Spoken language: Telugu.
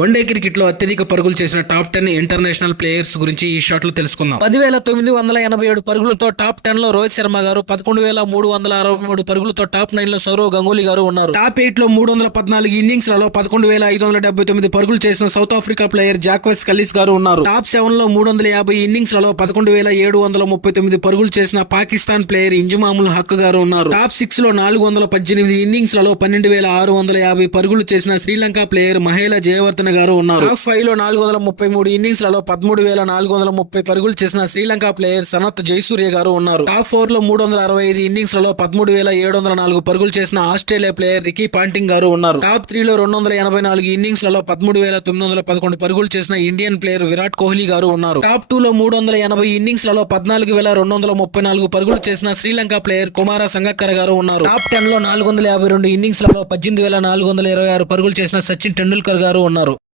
వన్డే క్రికెట్లో అత్యధిక పరుగులు చేసిన టాప్ టెన్ ఇంటర్నేషనల్ ప్లేయర్స్ గురించి ఈ షాట్లో తెలుసుకుందాం. పదివేల తొమ్మిది వందల ఎనభై ఏడు పరుగులతో టాప్ టెన్లో రోహిత్ శర్మ గారు పదకొండు వేల మూడు వందల అరవై మూడు పరుగులతో టాప్ నైన్లో సౌరవ్ గంగూలీ గారు ఉన్నారు. టాప్ ఎయిట్లో మూడు వందల పద్నాలుగు ఇన్నింగ్స్లలో పదకొండు వేల ఐదు వందల డెబ్బై తొమ్మిది పరుగులు చేసిన South Africa player Jacques Kallis గారు ఉన్నారు. టాప్ సెవెన్లో మూడు వందల యాభై ఇన్నింగ్స్లలో పదకొండు వేల ఏడు వందల ముప్పై తొమ్మిది పరుగులు చేసిన పాకిస్తాన్ ప్లేయర్ ఇంజుమాముల్ హక్ గారు ఉన్నారు. టాప్ సిక్స్లో నాలుగు వందల పద్దెనిమిది ఇన్నింగ్స్లలో పన్నెండు వేల ఆరు వందల యాభై పరుగులు చేసిన శ్రీలంక ప్లేయర్ మహేల జయవర్ధన గారు ఉన్నారు. టాప్ ఫైవ్లో నాలుగు వందల ముప్పై మూడు ఇన్నింగ్స్లలో పదమూడు వేల నాలుగు వందల ముప్పై పరుగులు చేసిన శ్రీలంక ప్లేయర్ సనత్ జయసూర్య గారు ఉన్నారు. టాప్ ఫోర్లో మూడు వందల అరవై ఐదు ఇన్నింగ్స్లలో పదమూడు వేల ఏడు వందల నాలుగు పరుగులు చేసిన ఆస్ట్రేలియా ప్లేయర్ రికీ పాంటింగ్ గారు ఉన్నారు. టాప్ త్రీ లో రెండు వందల ఎనభై నాలుగు ఇన్నింగ్స్లలో పదమూడు వేల తొమ్మిది వందల పదకొండు పరుగులు చేసిన ఇండియన్ ప్లేయర్ విరాట్ కోహ్లీ గారు ఉన్నారు. టాప్ టూ లో మూడు వందల ఎనభై ఇన్నింగ్స్లలో పద్నాలుగు వేల రెండు వందల ముప్పై నాలుగు పరుగులు చేసిన శ్రీలంక ప్లేయర్ కుమార సంగక్కర గారు ఉన్నారు. టాప్ టెన్లో నాలుగు వందల యాభై రెండు ఇన్నింగ్స్లలో పద్దెనిమిది వేల నాలుగు వందల ఇరవై ఆరు పరుగులు చేసిన సచిన్ టెండూల్కర్ గారు ఉన్నారు.